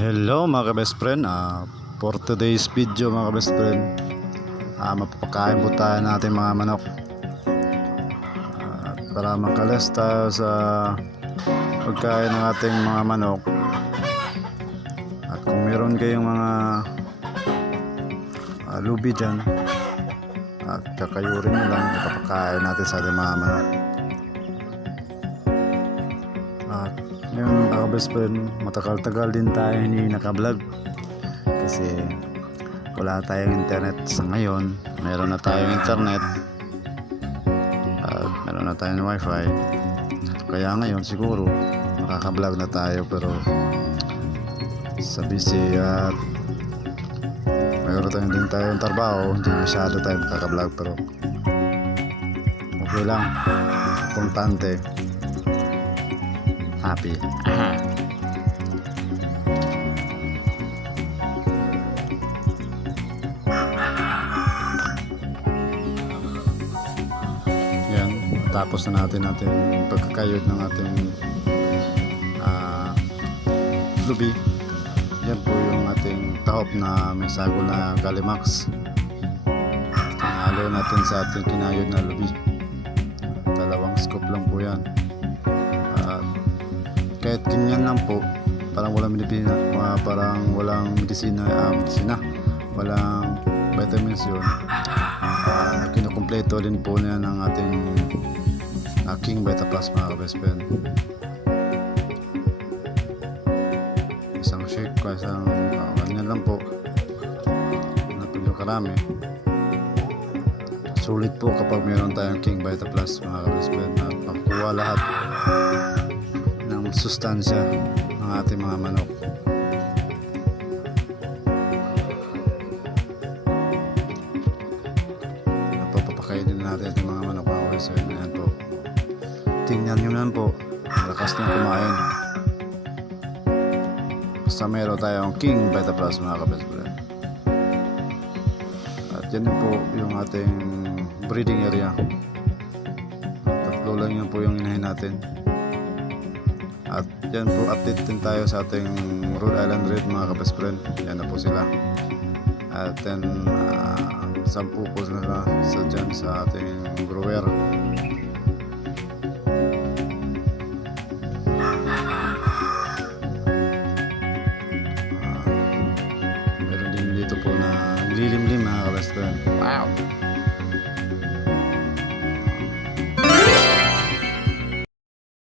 Hello mga ka-best friend, for today's video mga ka-best friend, mapapakain po tayo natin mga manok para makalas tayo sa pagkain ng ating mga manok. At kung meron kayong mga lubi dyan at kakayurin nyo lang, ipapakain natin sa ating mga manok. At ngayon mga best friend, matagal-tagal din tayo hindi naka-vlog kasi wala tayong internet sa ngayon. Meron na tayong internet at meron na tayong wifi, kaya ngayon siguro makaka-vlog na tayo, pero sa busy at mayroon din tayong trabaho, hindi masyado tayo makaka-vlog, pero okay lang, importante happy. Yan, tapos na natin pagkakayod ng ating lubi. Yan po yung ating tahop na may sago na Galimax. Halo natin sa ating kinayod na lubi. 2 scoop lang po yan. Kahit ganyan lang po, parang walang medisina, walang walang vitamins yun. Kinukumpleto din po niya ng ating King Beta Plus mga ka-best friend. Isang shake, isang ganyan lang po, natin yung karami. Sulit po kapag mayroon tayong King Beta Plus mga ka-best friend, at makuha lahat ng sustansya ng ating mga manok. Napapakain din natin ating mga manok mga kaso. Ayan po, tingnan nyo naman po, malakas na kumain. Basta meron tayong King Beta Plus mga kabest friend. At yan po yung ating breeding area. 3 lang yan po yung inahin natin. At yan po, update din tayo sa ating Rhode Island Red mga ka-best friend. Yan na po sila. At then 10 po sila dyan sa ating grower. Meron din dito po na lilimlim mga ka-best friend. Wow!